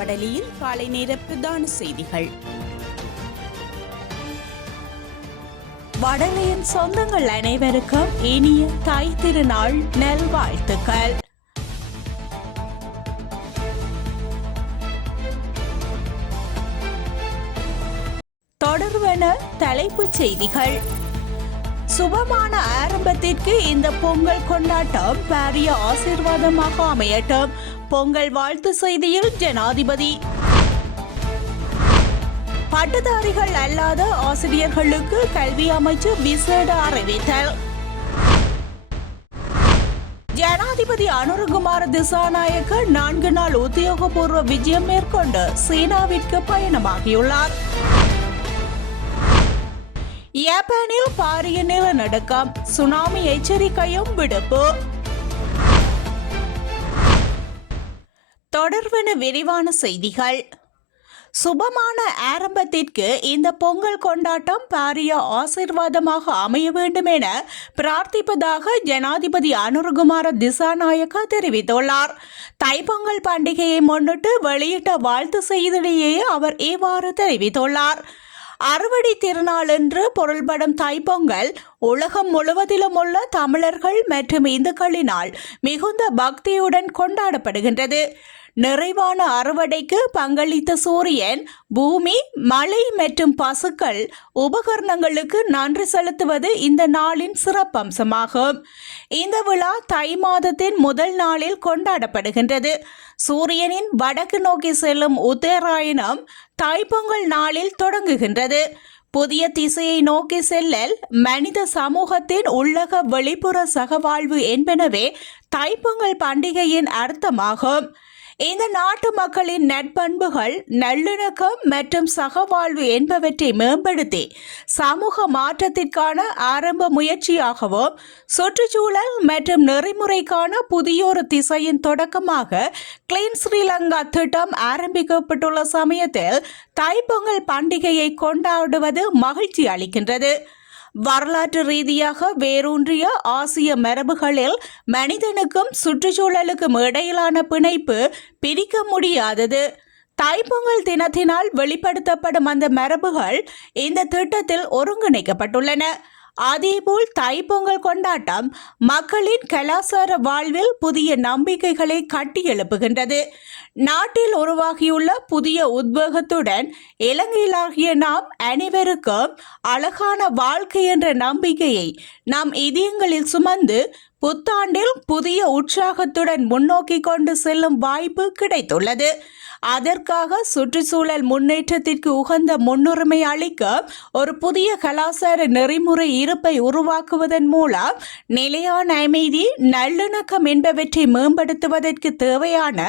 வடலியில் காலை நேர பிரதான செய்திகள். வடலியின் சொந்தங்கள் அனைவருக்கும் இனிய தாய் திருநாள் நல்வாழ்த்துக்கள். தொடர்வன தலைப்புச் செய்திகள். சுபமான ஆரம்பத்திற்கு இந்த பொங்கல் கொண்டாட்டம் பாரிய ஆசீர்வாதமாக அமையட்டும். பொங்கல் வாழ்த்து செய்தியில் ஜனாதிபதி. பட்டதாரிகள் அல்லாத ஆசிரியர்களுக்கு கல்வி அமைச்சு விசேட அறிவித்தல். ஜனாதிபதி அனுரகுமார திசாநாயக்க 4 நாள் உத்தியோகபூர்வ விஜயம் மேற்கொண்டு சீனாவிற்கு பயணமாகியுள்ளார். ஜப்பானில் பாரிய நிலநடுக்கம், சுனாமி எச்சரிக்கையும் விடுப்பு. தொடர்வன விரிவான செய்திகள். சுபமான ஆரம்பத்திற்கு இந்த பொங்கல் கொண்டாட்டம் பாரிய ஆசீர்வாதமாக அமைய வேண்டும் என பிரார்த்திப்பதாக ஜனாதிபதி அனுரகுமார திசாநாயக்க தெரிவித்துள்ளார். தைப்பொங்கல் பண்டிகையை முன்னிட்டு வெளியிட்ட வாழ்த்து செய்தியிலேயே அவர் இவ்வாறு தெரிவித்துள்ளார். அறுவடை திருநாள் என்று பொருள்படும் தைப்பொங்கல் உலகம் முழுவதிலும் உள்ள தமிழர்கள் மற்றும் இந்துக்களினால் மிகுந்த பக்தியுடன் கொண்டாடப்படுகின்றது. நிறைவான அறுவடைக்கு பங்களித்த சூரியன், பூமி, மழை மற்றும் பசுக்கள் உபகரணங்களுக்கு நன்றி செலுத்துவது இந்த நாளின் சிறப்பம்சமாகும். இந்த விழா தை மாதத்தின் முதல் நாளில் கொண்டாடப்படுகின்றது. சூரியனின் வடக்கு நோக்கி செல்லும் உத்தராயணம் தைப்பொங்கல் நாளில் தொடங்குகின்றது. புதிய திசையை நோக்கி செல்லல், மனித சமூகத்தின் உள்ளக வெளிப்புற சகவாழ்வு என்பனவே தைப்பொங்கல் பண்டிகையின் அர்த்தமாகும். இந்த நாட்டு மக்களின் நற்பண்புகள், நல்லிணக்கம் மற்றும் சகவாழ்வு என்பவற்றை மேம்படுத்தி சமூக மாற்றத்திற்கான ஆரம்ப முயற்சியாகவும் சுற்றுச்சூழல் மற்றும் நெறிமுறைக்கான புதியொரு திசையின் தொடக்கமாக கிளீன் ஸ்ரீலங்கா திட்டம் ஆரம்பிக்கப்பட்டுள்ள சமயத்தில் தைப்பொங்கல் பண்டிகையை கொண்டாடுவது மகிழ்ச்சி அளிக்கின்றது. வரலாற்று ரீதியாக வேரூன்றிய ஆசிய மரபுகளில் மனிதனுக்கும் சுற்றுச்சூழலுக்கும் இடையிலான பிணைப்பு பிரிக்க முடியாதது. தைப்பொங்கல் தினத்தினால் வெளிப்படுத்தப்படும் அந்த மரபுகள் இந்த திட்டத்தில் ஒருங்கிணைக்கப்பட்டுள்ளன. அதேபோல் தைப்பொங்கல் கொண்டாட்டம் மக்களின் கலாச்சார வாழ்வில் புதிய நம்பிக்கைகளை கட்டியெழுப்புகின்றது. நாட்டில் உருவாகியுள்ள புதிய உத்வேகத்துடன் இலங்கையிலாகிய நாம் அனைவருக்கும் அழகான வாழ்க்கை என்ற நம்பிக்கையை நம் இதயங்களில் சுமந்து புத்தாண்டில் புதிய உற்சாகத்துடன் முன்னோக்கி கொண்டு செல்லும் வாய்ப்பு கிடைத்துள்ளது. அதற்காக சுற்றுச்சூழல் முன்னேற்றத்திற்கு உகந்த முன்னுரிமை அளிக்க ஒரு புதிய கலாச்சார நெறிமுறை இருப்பை உருவாக்குவதன் மூலம் நிலையான அமைதி, நல்லிணக்கம் என்பவற்றை மேம்படுத்துவதற்கு தேவையான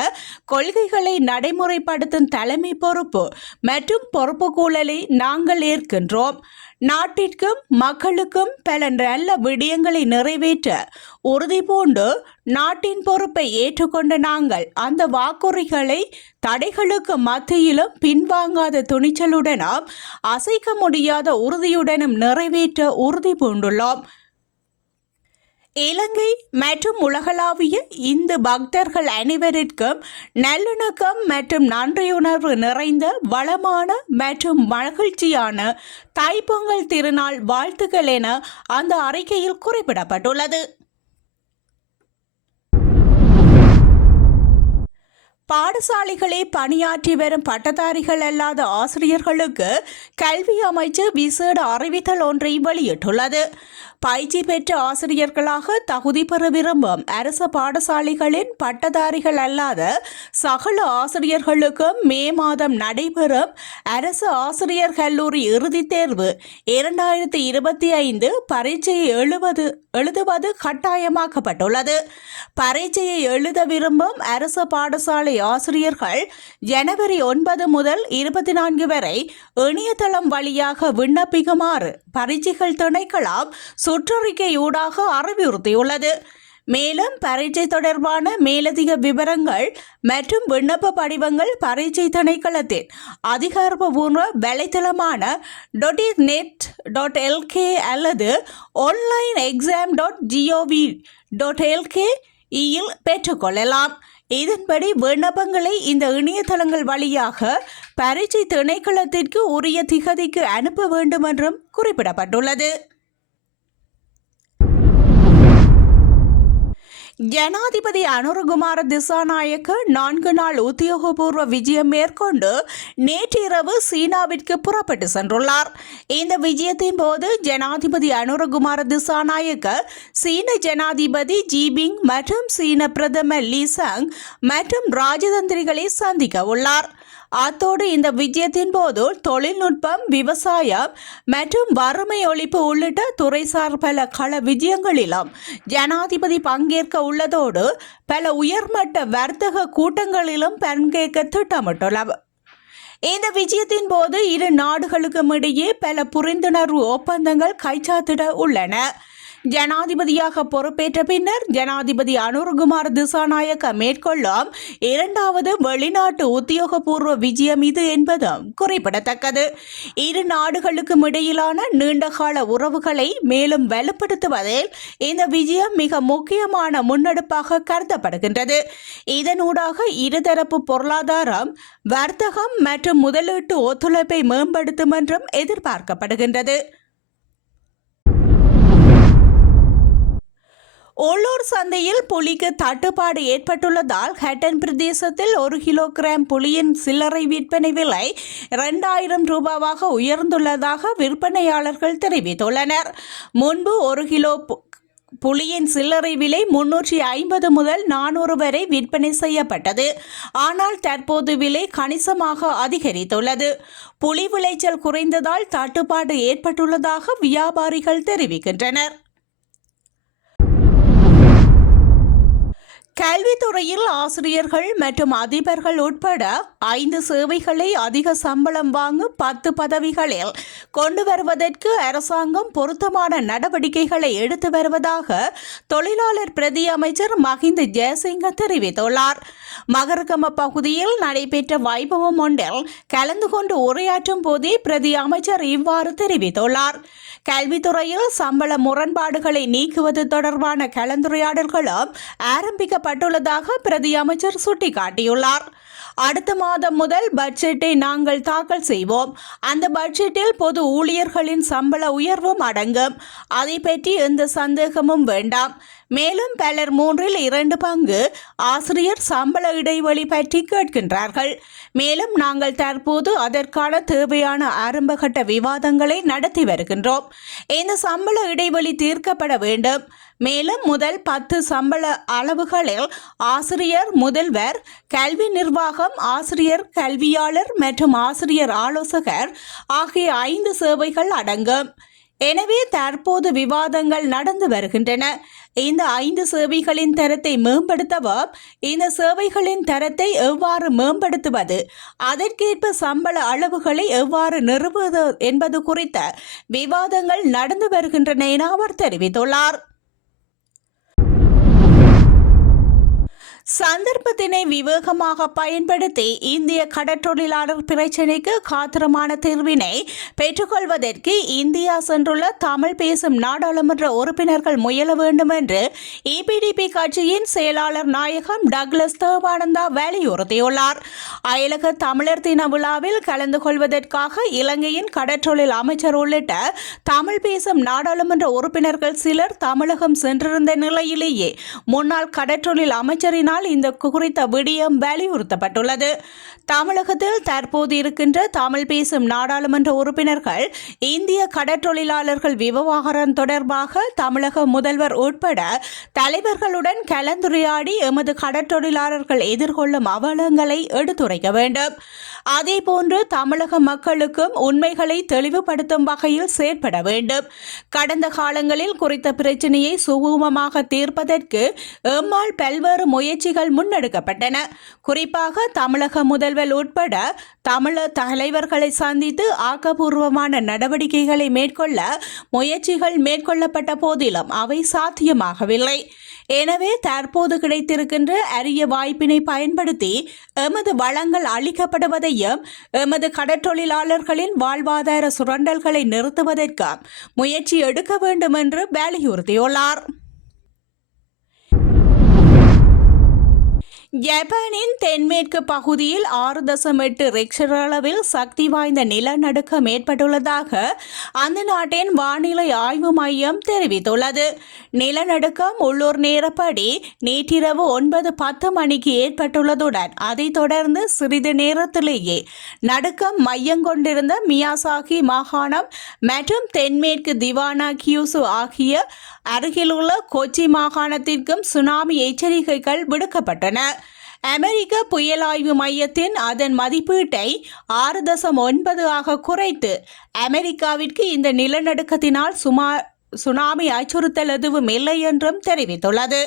கொள்கைகளை நடைமுறைப்படுத்தும் தலைமை பொறுப்பு மற்றும் பொறுப்புக்கூழலை நாங்கள் ஏற்கின்றோம். நாட்டிற்கும் மக்களுக்கும் பல நல்ல விடயங்களை நிறைவேற்ற உறுதி பூண்டு நாட்டின் பொறுப்பை ஏற்றுக்கொண்ட நாங்கள் அந்த வாக்குறுதிகளை தடைகளுக்கு மத்தியிலும் பின்வாங்காத துணிச்சலுடனும் அசைக்க முடியாத உறுதியுடனும் நிறைவேற்ற உறுதி பூண்டுள்ளோம். இலங்கை மற்றும் உலகளாவிய இந்து பக்தர்கள் அனைவருக்கும் நல்லிணக்கம் மற்றும் நன்றியுணர்வு நிறைந்த வளமான மற்றும் மகிழ்ச்சியான தைப்பொங்கல் திருநாள் வாழ்த்துக்கள் என அந்த அறிக்கையில் குறிப்பிடப்பட்டுள்ளது. பாடசாலைகளை பணியாற்றி வரும் பட்டதாரிகள் அல்லாத ஆசிரியர்களுக்கு கல்வி அமைச்சு விசேட அறிவித்தல் ஒன்றை வெளியிட்டுள்ளது. பயிற்சி பெற்ற ஆசிரியர்களாக தகுதி பெற விரும்பும் அரசு பாடசாலைகளின் பட்டதாரிகள் அல்லாத சகல ஆசிரியர்களுக்கும் மே மாதம் நடைபெறும் அரசு ஆசிரியர் கல்லூரி இறுதித் தேர்வு 2025 பரீட்சையை எழுதுவது கட்டாயமாக்கப்பட்டுள்ளது. பரீட்சையை எழுத விரும்பும் அரசு பாடசாலை ஆசிரியர்கள் ஜனவரி 9 முதல் 24 வரை இணையதளம் வழியாக விண்ணப்பிக்குமாறு பரீட்சைகள் திணைக்களம் சுற்றறிக்கையூடாக அறிவுறுத்தியுள்ளது. மேலும் பரீட்சை தொடர்பான மேலதிக விவரங்கள் மற்றும் விண்ணப்ப படிவங்கள் பரீட்சை திணைக்களத்தின் அதிகாரப்பூர்வ வலைத்தளமான .net.lk அல்லது onlineexam.gov.lk இல் பெற்றுக்கொள்ளலாம். இதன்படி விண்ணப்பங்களை இந்த இணையதளங்கள் வழியாக பரீட்சை திணைக்களத்திற்கு உரிய திகதிக்கு அனுப்ப வேண்டும் என்றும் குறிப்பிடப்பட்டுள்ளது. ஜனாதிபதி அனுரகுமார திசாநாயக்க 4 நாள் உத்தியோகபூர்வ விஜயம் மேற்கொண்டு நேற்றிரவு சீனாவிற்கு புறப்பட்டு சென்றுள்ளார். இந்த விஜயத்தின் போது ஜனாதிபதி அனுரகுமார திசாநாயக்க சீன ஜனாதிபதி ஜிபிங் மற்றும் சீன பிரதமர் லீ சாங் மற்றும் ராஜதந்திரிகளை சந்திக்க உள்ளார். அத்தோடு இந்த விஜயத்தின் போது தொழில்நுட்பம், விவசாயம் மற்றும் வறுமை ஒழிப்பு உள்ளிட்ட துறைசார் பல கள விஜயங்களிலும் ஜனாதிபதி பங்கேற்க உள்ளதோடு பல உயர்மட்ட வர்த்தக கூட்டங்களிலும் பங்கேற்க திட்டமிட்டுள்ளார். இந்த விஜயத்தின் போது இரு நாடுகளுக்கும் இடையே பல புரிந்துணர்வு ஒப்பந்தங்கள் கைச்சாத்திட உள்ளன. ஜனாதிபதியாக பொறுப்பேற்ற பின்னர் ஜனாதிபதி அனுரகுமார திசாநாயக்க மேற்கொள்ளும் 2வது வெளிநாட்டு உத்தியோகபூர்வ விஜயம் இது என்பதும் குறிப்பிடத்தக்கது. இரு நாடுகளுக்கும் இடையிலான நீண்டகால உறவுகளை மேலும் வலுப்படுத்துவதில் இந்த விஜயம் மிக முக்கியமான முன்னெடுப்பாக கருதப்படுகின்றது. இதனூடாக இருதரப்பு பொருளாதாரம், வர்த்தகம் மற்றும் முதலீட்டு ஒத்துழைப்பை மேம்படுத்தும் என்றும் எதிர்பார்க்கப்படுகின்றது. உள்ளூர் சந்தையில் புலிக்கு தட்டுப்பாடு ஏற்பட்டுள்ளதால் ஹட்டன் பிரதேசத்தில் 1 கிலோகிராம் புலியின் சில்லறை விற்பனை விலை 2000 ரூபாவாக உயர்ந்துள்ளதாக விற்பனையாளர்கள் தெரிவித்துள்ளனர். முன்பு 1 கிலோ புலியின் சில்லறை விலை 350 முதல் 400 வரை விற்பனை செய்யப்பட்டது. ஆனால் தற்போது விலை கணிசமாக அதிகரித்துள்ளது. புலி விளைச்சல் குறைந்ததால் தட்டுப்பாடு ஏற்பட்டுள்ளதாக வியாபாரிகள் தெரிவிக்கின்றனர். கல்வித்துறையில் ஆசிரியர்கள் மற்றும் அதிபர்கள் உட்பட 5 சேவைகளை அதிக சம்பளம் வாங்கும் 10 பதவிகளில் கொண்டு வருவதற்கு அரசாங்கம் பொருத்தமான நடவடிக்கைகளை எடுத்து வருவதாக தொழிலாளர் பிரதி அமைச்சர் மஹிந்த ஜெயசிங்க தெரிவித்துள்ளார். மகரகம பகுதியில் நடைபெற்ற வைபவம் ஒன்றில் கலந்து கொண்டு உரையாற்றும் போதே பிரதி அமைச்சர் இவ்வாறு தெரிவித்துள்ளார். கல்வித்துறையில் சம்பள முரண்பாடுகளை நீக்குவது தொடர்பான கலந்துரையாடல்களும் ஆரம்பிக்கப்பட்டுள்ளதாக பிரதி அமைச்சர் சுட்டிக்காட்டியுள்ளார். அடுத்த மாதம் முதல் பட்ஜெட்டை நாங்கள் தாக்கல் செய்வோம். அந்த பட்ஜெட்டில் பொது ஊழியர்களின் சம்பள உயர்வும் அடங்கும். அதை பற்றி எந்த சந்தேகமும் வேண்டாம். மேலும் பலர் 2/3 பங்கு ஆசிரியர் சம்பள இடைவெளி பற்றி கேட்கின்றார்கள். மேலும் நாங்கள் தற்போது அதற்கான தேவையான ஆரம்பகட்ட விவாதங்களை நடத்தி வருகின்றோம். இந்த சம்பள இடைவெளி தீர்க்கப்பட வேண்டும். மேலும் முதல் 10 சம்பள அளவுகளில் ஆசிரியர், முதல்வர், கல்வி நிர்வாகம், ஆசிரியர் கல்வியாளர் மற்றும் ஆசிரியர் ஆலோசகர் ஆகிய 5 சேவைகள் அடங்கும். எனவே தற்போது விவாதங்கள் நடந்து வருகின்றன. இந்த 5 சேவைகளின் தரத்தை மேம்படுத்தவும், இந்த சேவைகளின் தரத்தை எவ்வாறு மேம்படுத்துவது, அதற்கேற்ப சம்பள அளவுகளை எவ்வாறு நிறுவுவது என்பது குறித்த விவாதங்கள் நடந்து வருகின்றன என அவர் தெரிவித்துள்ளார். சந்தர்ப்பத்தினை விவேகமாக பயன்படுத்தி இந்திய கடற்றொழிலாளர் பிரச்சினைக்கு காத்திரமான தீர்வினை பெற்றுக்கொள்வதற்கு இந்தியா சென்றுள்ள தமிழ் பேசும் நாடாளுமன்ற உறுப்பினர்கள் முயல வேண்டும் என்று EPDP கட்சியின் செயலாளர் நாயகம் டக்ளஸ் தேவானந்தா வலியுறுத்தியுள்ளார். அயலக தமிழர் தின விழாவில் கலந்து கொள்வதற்காக இலங்கையின் கடற்றொழில் அமைச்சர் உள்ளிட்ட தமிழ் பேசும் நாடாளுமன்ற உறுப்பினர்கள் சிலர் தமிழகம் சென்றிருந்த நிலையிலேயே முன்னாள் கடற்றொழில் அமைச்சரினால் இந்த குறித்த விடயம் வலியுறுத்தப்பட்டுள்ளது. தமிழகத்தில் தற்போது இருக்கின்ற தமிழ் பேசும் நாடாளுமன்ற உறுப்பினர்கள் இந்திய கடற்றொழிலாளர்கள் விவகாரம் தொடர்பாக தமிழக முதல்வர் உட்பட தலைவர்களுடன் கலந்துரையாடி எமது கடற்றொழிலாளர்கள் எதிர்கொள்ளும் அவலங்களை எடுத்துரைக்க வேண்டும். அதேபோன்று தமிழக மக்களுக்கும் உண்மைகளை தெளிவுபடுத்தும் வகையில் செயற்பட வேண்டும். கடந்த காலங்களில் குறித்த பிரச்சினையை சுமூகமாக தீர்ப்பதற்கு எம்மால் பல்வேறு முயற்சிகள் முன்னெடுக்கப்பட்டன. குறிப்பாக தமிழக முதல்வர் உட்பட தமிழர் தலைவர்களை சந்தித்து ஆக்கப்பூர்வமான நடவடிக்கைகளை மேற்கொள்ள முயற்சிகள் மேற்கொள்ளப்பட்ட போதிலும் அவை சாத்தியமாகவில்லை. எனவே தற்போது கிடைத்திருக்கின்ற அரிய வாய்ப்பினை பயன்படுத்தி எமது வளங்கள் அளிக்கப்படுவதையும் எமது கடற்றொழிலாளர்களின் வாழ்வாதார சுரண்டல்களை நிறுத்துவதற்கு முயற்சி எடுக்க வேண்டும் என்று வலியுறுத்தியுள்ளார். ஜப்பானின் தென்மேற்கு பகுதியில் 6.8 ரிக்டர் அளவில் சக்தி வாய்ந்த நிலநடுக்கம் ஏற்பட்டுள்ளதாக அந்த நாட்டின் வானிலை ஆய்வு மையம் தெரிவித்துள்ளது. நிலநடுக்கம் உள்ளூர் நேரப்படி நேற்றிரவு 9:10 மணிக்கு ஏற்பட்டுள்ளதுடன் அதைத் தொடர்ந்து சிறிது நேரத்திலேயே நடுக்கம் மையங்கொண்டிருந்த மியாசாகி மாகாணம் மற்றும் தென்மேற்கு திவானா கியூசு ஆகிய அருகிலுள்ள கொச்சி மாகாணத்திற்கும் சுனாமி எச்சரிக்கைகள் விடுக்கப்பட்டன. அமெரிக்க புயல் ஆய்வு மையத்தின் அதன் மதிப்பீட்டை 6.9 ஆக குறைத்து அமெரிக்காவிற்கு இந்த நிலநடுக்கத்தினால் சுனாமி அச்சுறுத்தல் எதுவும் இல்லை என்றும் தெரிவித்துள்ளது.